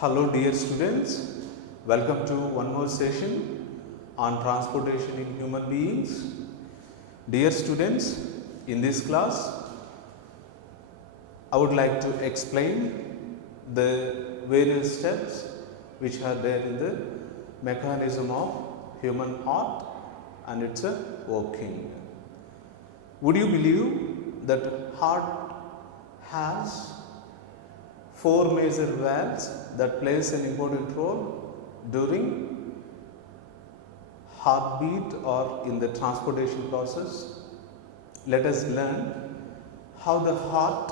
Hello dear students, welcome to one more session on transportation in human beings. Dear students, in this class I would like to explain the various steps which are there in the mechanism of human heart and its working. Would you believe that heart has four major valves that plays an important role during heartbeat or in the transportation process? Let us learn how the heart,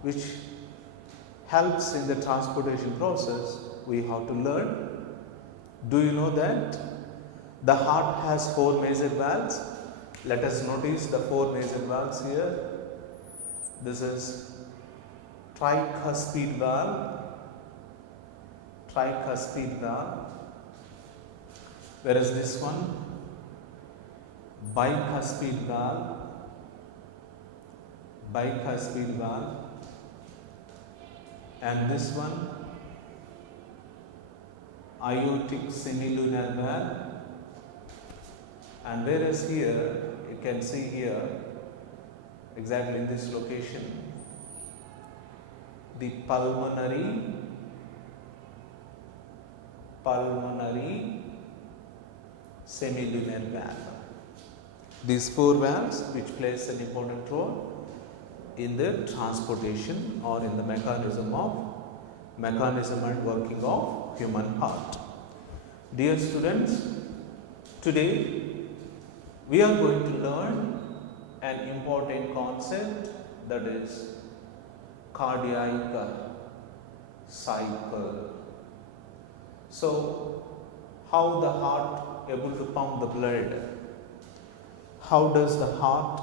which helps in the transportation process, we have to learn. Do you know that the heart has four major valves? Let us notice the four major valves here. This is tricuspid valve, whereas this one bicuspid valve, and this one aortic semilunar valve, and whereas here you can see here exactly in this location the pulmonary semilunar valve. These four valves which plays an important role in the transportation or in the mechanism and working of human heart. Dear students, today we are going to learn an important concept, that is cardiac cycle. So, how the heart able to pump the blood? How does the heart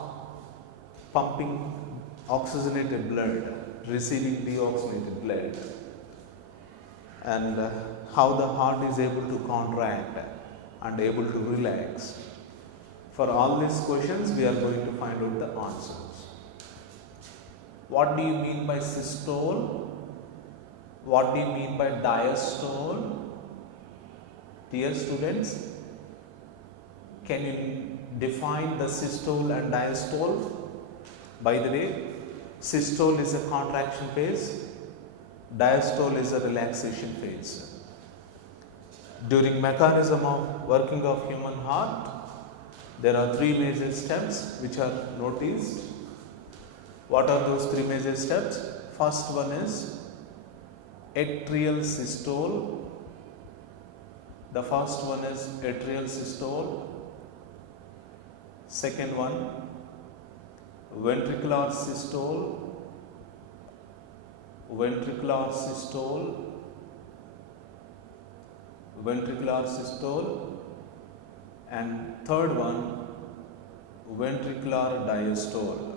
pumping oxygenated blood, receiving deoxygenated blood, and how the heart is able to contract and able to relax? For all these questions, we are going to find out the answers. What do you mean by systole? What do you mean by diastole? Dear students, can you define the systole and diastole? By the way, systole is a contraction phase, diastole is a relaxation phase. During mechanism of working of human heart, there are three major steps which are noticed. What are those three major steps? First one is atrial systole. The first one is atrial systole. Second one, ventricular systole. And third one, ventricular diastole.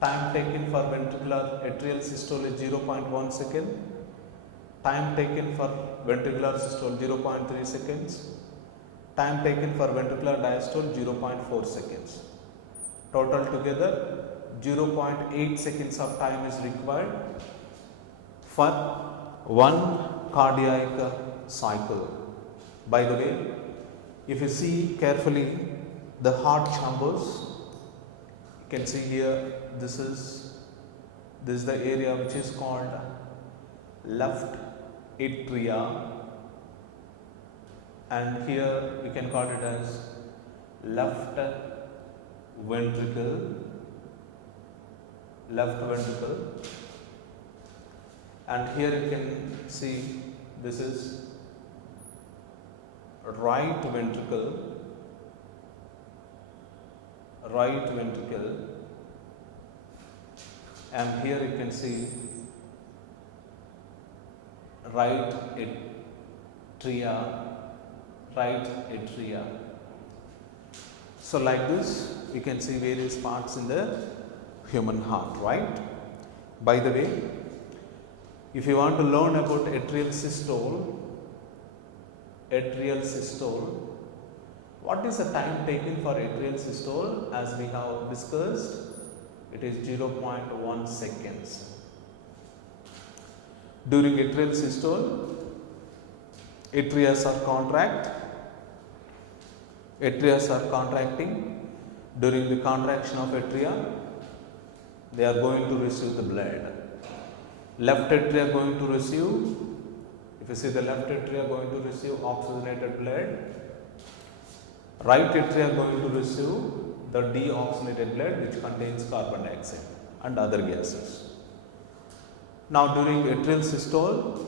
Time taken for ventricular atrial systole is 0.1 second. Time taken for ventricular systole 0.3 seconds. Time taken for ventricular diastole 0.4 seconds. Total together 0.8 seconds of time is required for one cardiac cycle. By the way, if you see carefully the heart chambers, you can see here this is the area which is called left atria, and here we can call it as left ventricle, and here you can see this is right ventricle, and here you can see right atria. So like this, you can see various parts in the human heart, right? By the way, if you want to learn about atrial systole, What is the time taken for atrial systole? As we have discussed, it is 0.1 seconds. During atrial systole, atria are contracting. During the contraction of atria, they are going to receive the blood. Left atria going to receive, if you see the left atria going to receive oxygenated blood, right atria going to receive the deoxygenated blood which contains carbon dioxide and other gases. Now during atrial systole,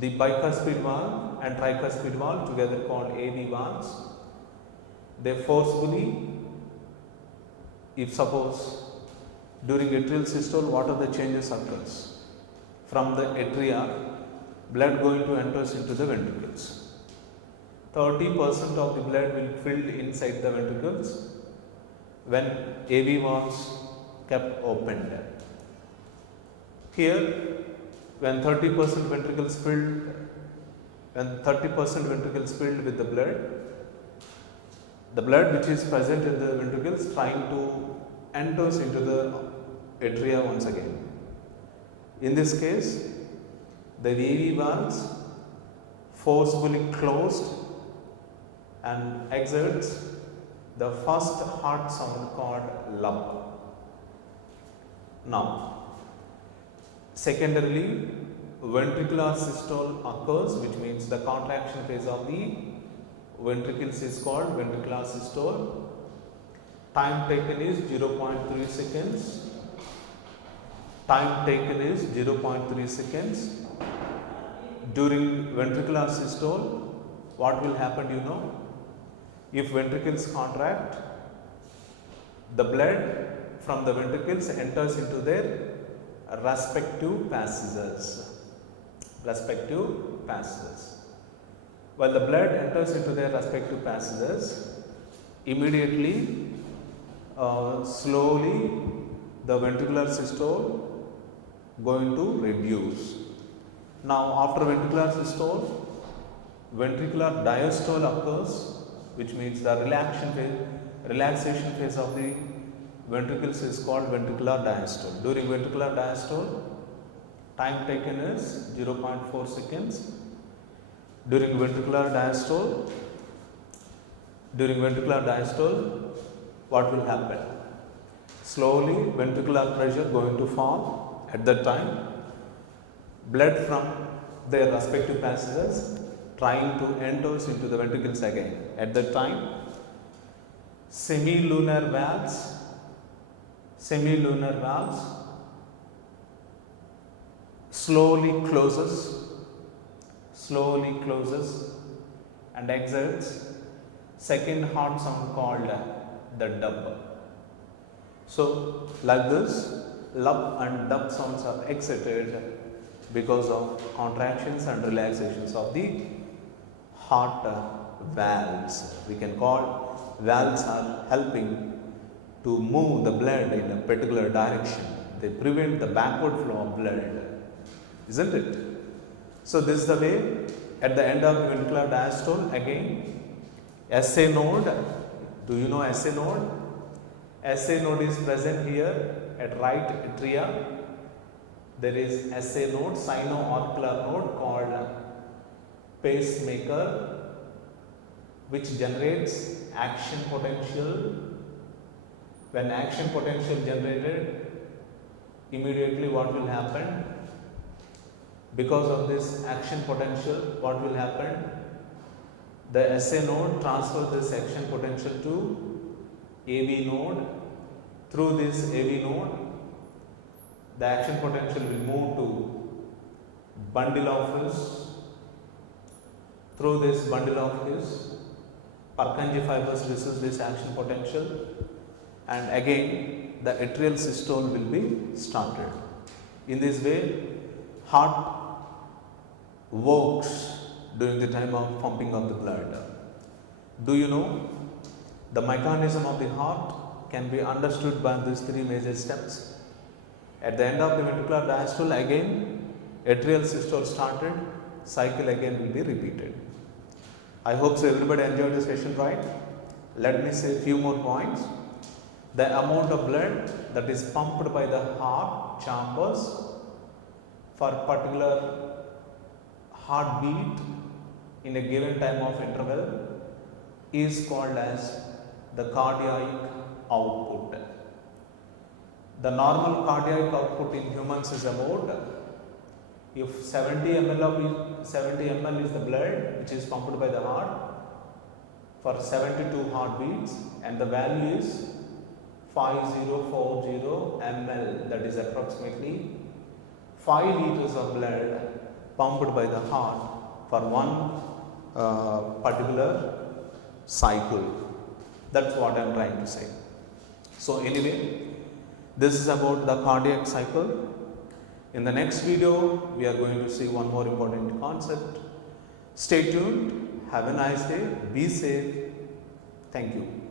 the bicuspid valve and tricuspid valve, together called AV valves, they forcefully, if suppose during atrial systole, what are the changes occurs? From the atria, blood going to enters into the ventricles. 30% of the blood will filled inside the ventricles when AV valves kept opened. Here, when 30% ventricles filled with the blood which is present in the ventricles trying to enters into the atria once again. In this case, the AV valves forcefully closed and exerts the first heart sound called lub. Now, secondarily, ventricular systole occurs, which means the contraction phase of the ventricles is called ventricular systole. Time taken is 0.3 seconds. During ventricular systole, what will happen, you know? If ventricles contract, the blood from the ventricles enters into their respective passages. While the blood enters into their respective passages, immediately, slowly, the ventricular systole going to reduce. Now, after ventricular systole, ventricular diastole occurs, which means the relaxation phase of the ventricles is called ventricular diastole. During ventricular diastole, time taken is 0.4 seconds. During ventricular diastole, what will happen? Slowly, ventricular pressure going to fall. At that time, blood from their respective passages trying to enter into the ventricles again. At that time, semilunar valves slowly closes and exerts second heart sound called the dub. So, like this, lub and dub sounds are excited because of contractions and relaxations of the heart valves. We can call valves are helping to move the blood in a particular direction. They prevent the backward flow of blood, isn't it? So this is the way. At the end of ventricular diastole, again, SA node. Do you know SA node? SA node is present here at right atria. There is SA node, sino-auricular node called pacemaker, which generates action potential. When action potential generated, immediately what will happen? Because of this action potential, what will happen? The SA node transfers this action potential to AV node. Through this AV node, the action potential will move to bundle of his. Through this bundle of his, Purkinje fibers receive this action potential, and again the atrial systole will be started. In this way, heart works during the time of pumping of the blood. Do you know the mechanism of the heart can be understood by these three major steps? At the end of the ventricular diastole, again atrial systole started, cycle again will be repeated. I hope so everybody enjoyed the session, right? Let me say a few more points. The amount of blood that is pumped by the heart chambers for particular heartbeat in a given time of interval is called as the cardiac output. The normal cardiac output in humans is about, if 70 ml is the blood which is pumped by the heart for 72 heartbeats, and the value is 5040 ml, that is approximately 5 liters of blood pumped by the heart for one particular cycle. That's what I am trying to say. So anyway, this is about the cardiac cycle. In the next video, we are going to see one more important concept. Stay tuned. Have a nice day. Be safe. Thank you.